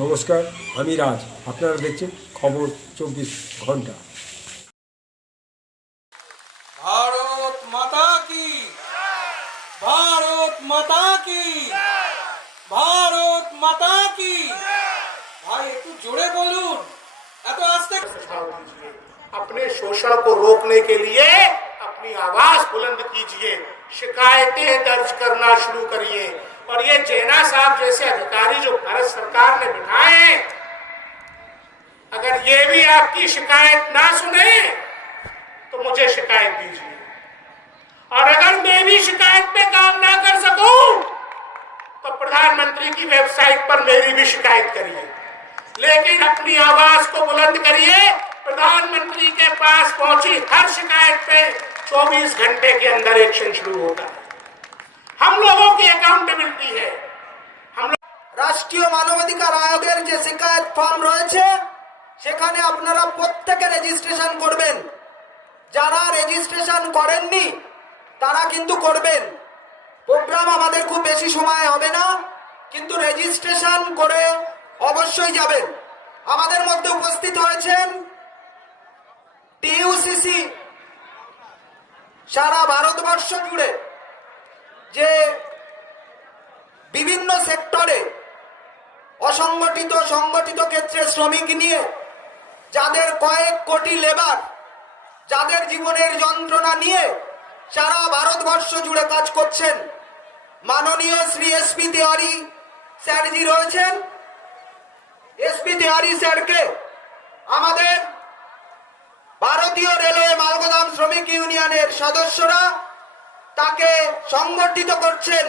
নমস্কার আমি রাজ আপনারা দেখছেন খবর চব্বিশ ঘন্টা ভারত মাতা কি ভারত মাতা কি ভারত মাতা কি ভাই একটু জোরে বলুন এত আস্তে अपने शोषण को रोकने के लिए अपनी आवाज बुलंद कीजिए शिकायतें दर्ज करना शुरू करिए। और ये जैना साहब जैसे अधिकारी जो भारत सरकार ने बिठाए हैं, अगर ये भी आपकी शिकायत ना सुने तो मुझे शिकायत दीजिए। और अगर मैं भी शिकायत पे काम ना कर सकूँ तो प्रधानमंत्री की वेबसाइट पर मेरी भी शिकायत करिए। लेकिन अपनी आवाज़ को बुलंद करिए प्रधानमंत्री के पास पहुंची हर शिकायत पे 24 घंटे के अंदर एक्शन शुरू होता है हम लोगों की अकाउंटेबिलिटी है हम लोग রাষ্ট্রীয় মানবাধিকার আয়োগের যে শিকায়ত ফর্ম রয়েছে সেখানে আপনারা প্রত্যেকে রেজিস্ট্রেশন করবেন যারা রেজিস্ট্রেশন করেননি তারা কিন্তু করবেন প্রোগ্রাম আমাদের খুব বেশি সময় হবে না কিন্তু রেজিস্ট্রেশন করে অবশ্যই যাবেন আমাদের মধ্যে উপস্থিত হয়েছেন টিইউসিসি সারা ভারতবর্ষ জুড়ে যে বিভিন্ন সেক্টরে অসংগঠিত, সংগঠিত ক্ষেত্রে শ্রমিক নিয়ে যাদের কয়েক কোটি লেবার, যাদের জীবনের যন্ত্রণা নিয়ে সারা ভারতবর্ষ জুড়ে কাজ করছেন, মাননীয় শ্রী এসপি তেওয়ারি স্যারজি রয়েছেন। এসপি তেওয়ারি স্যারকে ইউনিয়নের সদস্যরা তাকে সংগঠিত করছেন।